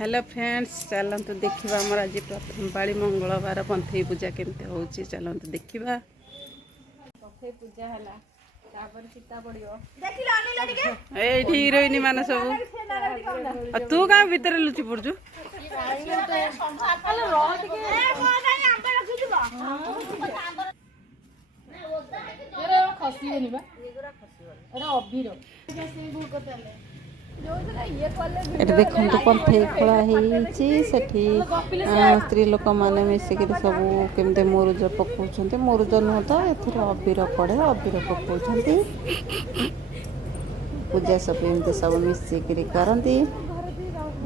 Hello friends, चलतु देखा आमर आज प्रथम पाली मंगलवार पंथई पूजा केमती हो चलतु देखा पंथई पूजा है हिरोइन मान सब तू क्या भितर लुचि पड़ू एट देखते पंथई खोला स्त्री लोक मैंने मिसिक सब केमती मुरुज पकाउं मुरुज नुह तो एथर अबीर पड़े अबीर पकाउं पूजा सब एमती सब मिसिक करती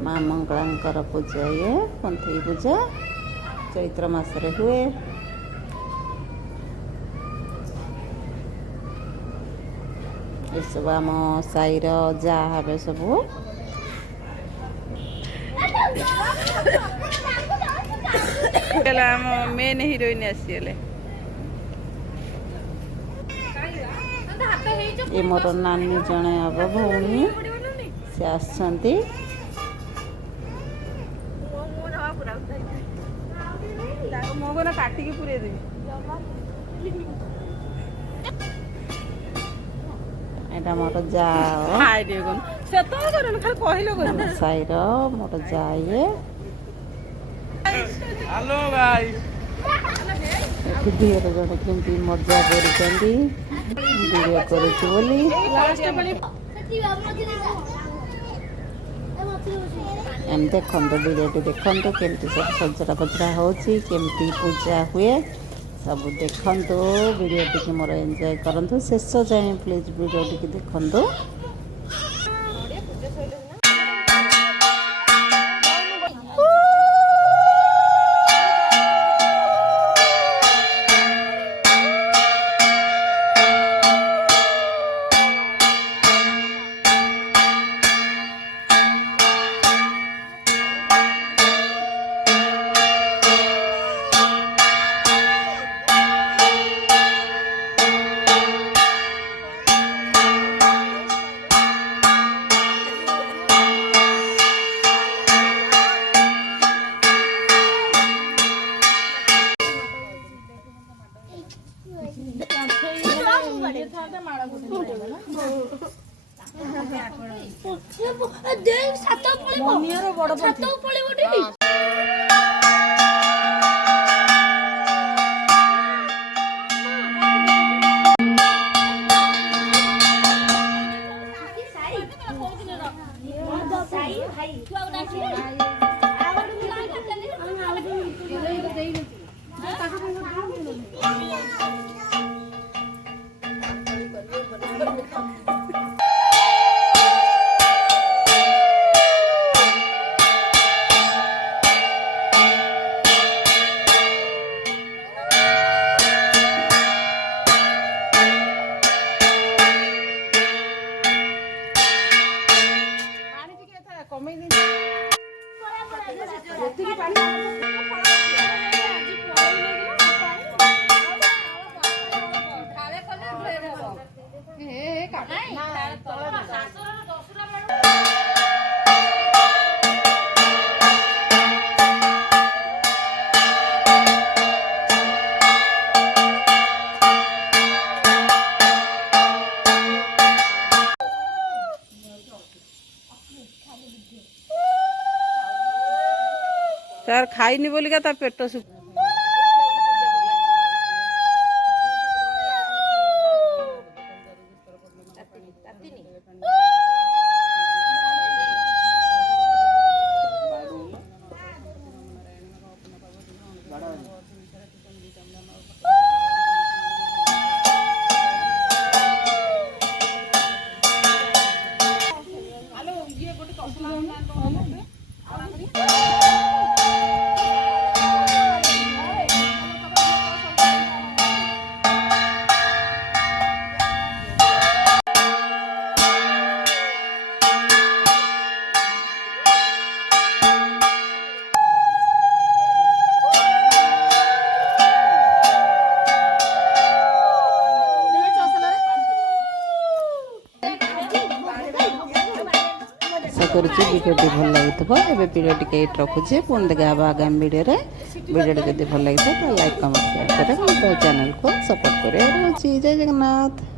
माँ मंगला पूजा ये पंथई पूजा चैत्र मासरे हुए। ये सब आम साईर जा हे सब मेन हिरोइन आसीगले ये मोर नानी जड़े हम भौणी से आसती काटिकी पूरे एटा मोर जा साईर मोर जा ये हेलो भाई दिहर जड़े केमती मजा कर देखो वीडियो देखो केमती सब सजरा बजरा होमती पूजा हुए सब देखु वीडियो टी मोर एंजॉय करूँ शेष जाए प्लीज वीडियो टी देखु। तार खाइनी बोलिका ता पेट सुख भिडियोटी भल लगी एवं भिडियोटी ये रखुचे पुणी देखा आगामी भिडियो भिडियोटी जब भल लगी तो लाइक कमेंट शेयर करें चैनल को सपोर्ट करें। जय जगन्नाथ।